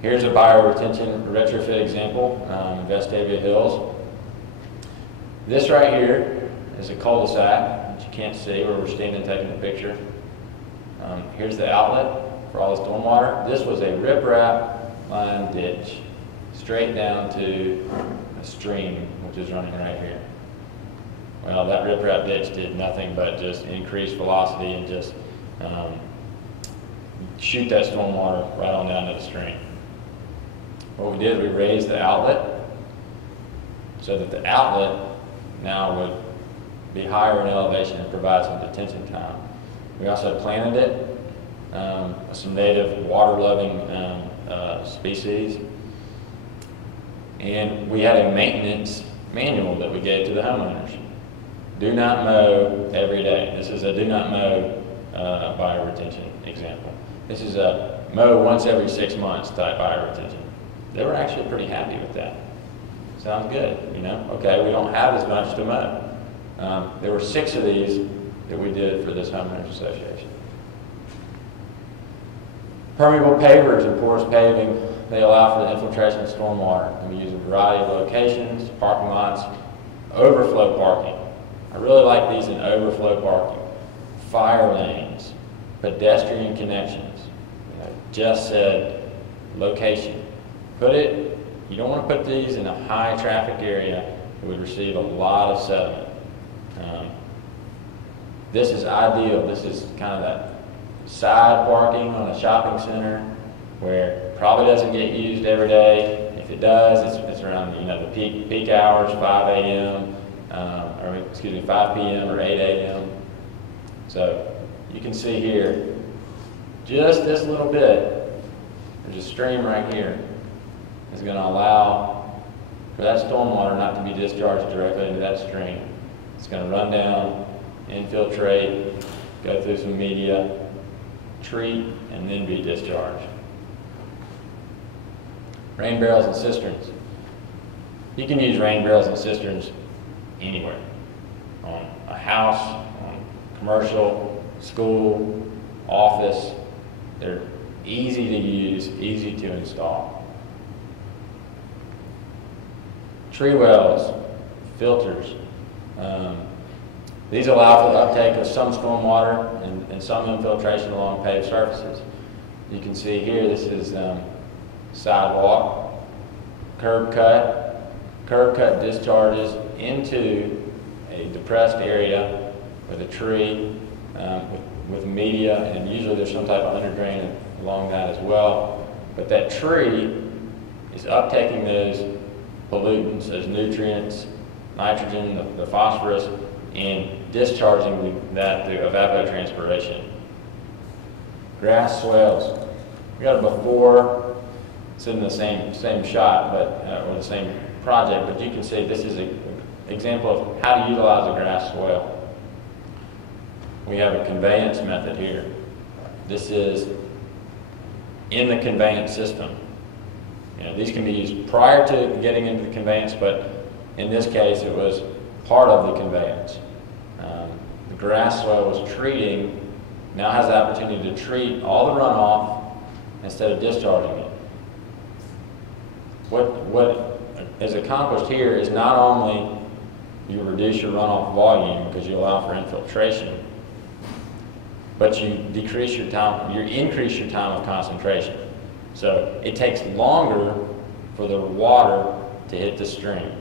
Here's a bioretention retrofit example, Vestavia Hills. This right here is a cul-de-sac that you can't see where we're standing taking the picture. Here's the outlet for all the stormwater. This was a riprap line ditch straight down to a stream which is running right here. Well, that riprap ditch did nothing but just increase velocity and just shoot that stormwater right on down to the stream. What we did, we raised the outlet so that the outlet now would be higher in elevation and provide some detention time. We also planted it with some native water-loving species, and we had a maintenance manual that we gave to the homeowners. Do not mow every day. This is a do not mow bioretention example. This is a mow once every 6 months type bioretention. They were actually pretty happy with that. Sounds good, you know? Okay, we don't have as much to mow. There were 6 of these that we did for this homeowners association. Permeable pavers and porous paving, they allow for the infiltration of stormwater. And we use a variety of locations, parking lots, overflow parking. I really like these in overflow parking. Fire lanes, pedestrian connections. Just said location. You don't want to put these in a high traffic area that would receive a lot of sediment. This is ideal. This is kind of that side parking on a shopping center where it probably doesn't get used every day. If it does, it's around the peak hours, 5 a.m. 5 p.m. or 8 a.m. So you can see here, just this little bit, there's a stream right here, is going to allow for that stormwater not to be discharged directly into that stream. It's going to run down, infiltrate, go through some media, treat, and then be discharged. Rain barrels and cisterns. You can use rain barrels and cisterns anywhere. On a house, on commercial, school, office. They're easy to use, easy to install. Tree wells, filters. These allow for the uptake of some stormwater and some infiltration along paved surfaces. You can see here, this is sidewalk, curb cut discharges into a depressed area with a tree, with media, and usually there's some type of underdrain along that as well. But that tree is uptaking those pollutants, those nutrients, nitrogen, the phosphorus, and discharging that through evapotranspiration. Grass swales. We got a before. It's in the same shot, or the same project, but you can see this is an example of how to utilize a grass swale. We have a conveyance method here. This is in the conveyance system. These can be used prior to getting into the conveyance, but in this case it was part of the conveyance. The grass swale was treating, now has the opportunity to treat all the runoff instead of discharging it. What is accomplished here is not only you reduce your runoff volume because you allow for infiltration, but you increase your time of concentration. So it takes longer for the water to hit the stream.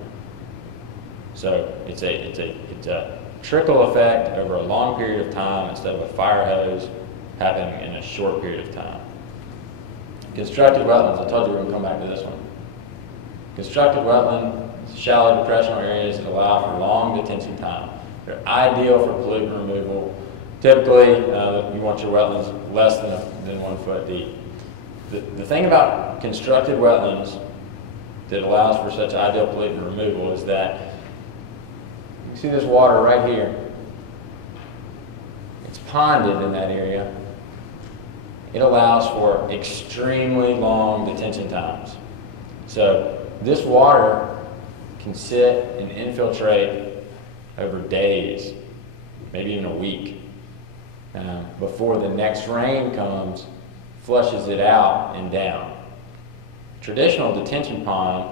So it's a trickle effect over a long period of time instead of a fire hose happening in a short period of time. Constructed wetlands, I told you we're going to come back to this one. Constructed wetland, shallow depressional areas that allow for long detention time. They're ideal for pollutant removal. Typically, you want your wetlands less than 1 foot deep. The thing about constructed wetlands that allows for such ideal pollutant removal is that you see this water right here. It's ponded in that area. It allows for extremely long detention times. So this water can sit and infiltrate over days, maybe even a week, before the next rain comes, flushes it out and down. Traditional detention pond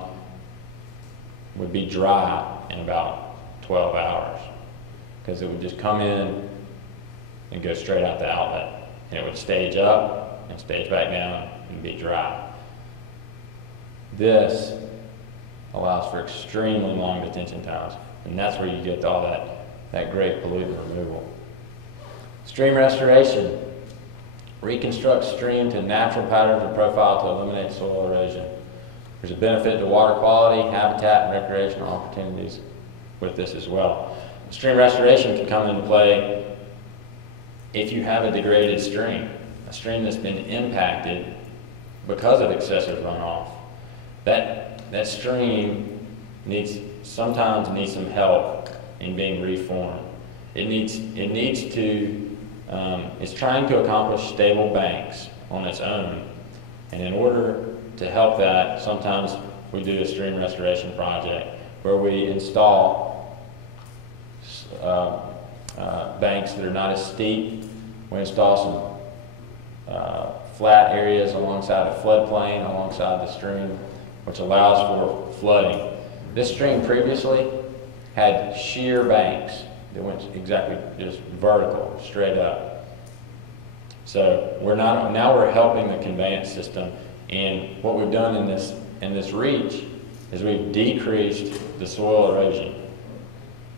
would be dry in about 12 hours because it would just come in and go straight out the outlet. And it would stage up and stage back down and be dry. This allows for extremely long detention times, and that's where you get all that great pollutant removal. Stream restoration. Reconstruct stream to natural patterns or profile to eliminate soil erosion. There's a benefit to water quality, habitat, and recreational opportunities with this as well. Stream restoration can come into play if you have a degraded stream, a stream that's been impacted because of excessive runoff. That stream sometimes needs some help in being reformed. It's trying to accomplish stable banks on its own. And in order to help that, sometimes we do a stream restoration project where we install banks that are not as steep. We install some flat areas alongside the floodplain, alongside the stream, which allows for flooding. This stream previously had sheer banks that went exactly just vertical, straight up. So now we're helping the conveyance system, and what we've done in this reach is we've decreased the soil erosion.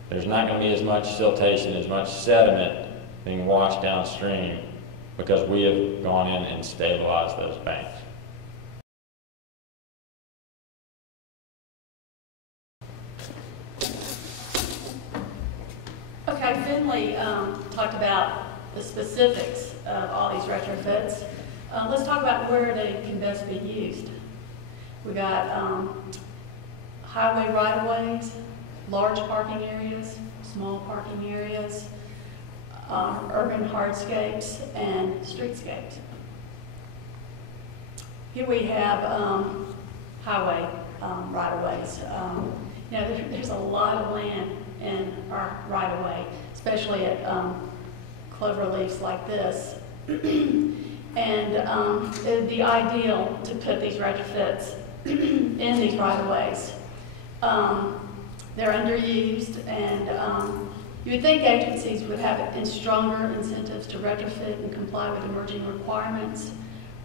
There's not going to be as much siltation, as much sediment being washed downstream because we have gone in and stabilized those banks. Okay, Findley talked about the specifics of all these retrofits. Let's talk about where they can best be used. We got highway right-of-ways, large parking areas, small parking areas, urban hardscapes, and streetscapes. Here we have highway right-of-ways. There's a lot of land in our right-of-way, especially at cloverleafs like this. And it would be ideal to put these retrofits in these right-of-ways. They're underused, and you would think agencies would have stronger incentives to retrofit and comply with emerging requirements.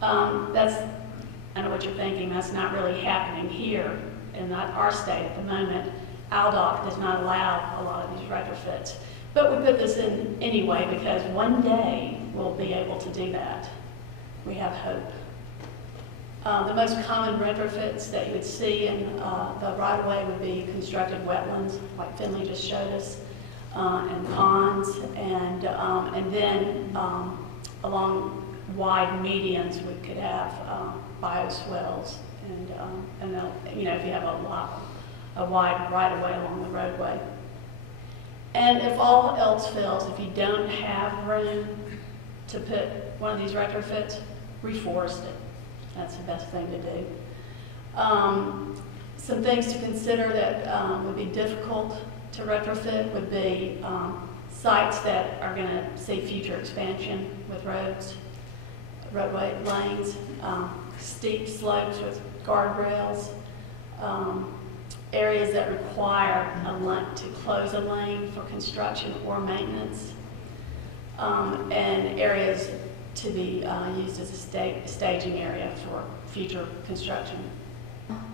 I know what you're thinking, that's not really happening here in our state at the moment. ALDOC does not allow a lot of these retrofits. But we put this in anyway because one day we'll be able to do that. We have hope. The most common retrofits that you would see in the right-of-way would be constructed wetlands, like Findley just showed us, and ponds, and then along wide medians we could have bioswales, and if you have a wide right-of-way along the roadway. And if all else fails, if you don't have room to put one of these retrofits, reforest it. That's the best thing to do. Some things to consider that would be difficult to retrofit would be sites that are going to see future expansion with roads, roadway lanes, steep slopes with guardrails, areas that require to close a lane for construction or maintenance, and areas to be used as a staging area for future construction.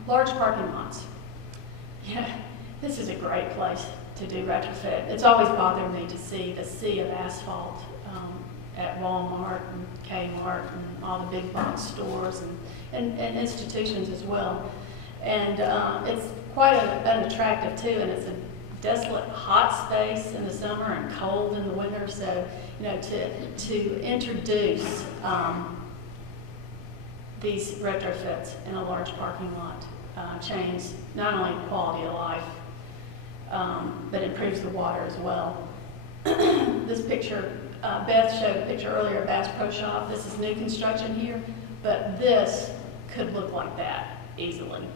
Large parking lots. Yeah, this is a great place to do retrofit. It's always bothered me to see the sea of asphalt at Walmart and Kmart and all the big box stores and institutions as well. And it's quite unattractive too, and it's a desolate, hot space in the summer and cold in the winter. So, to introduce these retrofits in a large parking lot changes not only quality of life, but improves the water as well. This picture, Beth showed a picture earlier of Bass Pro Shop. This is new construction here, but this could look like that easily.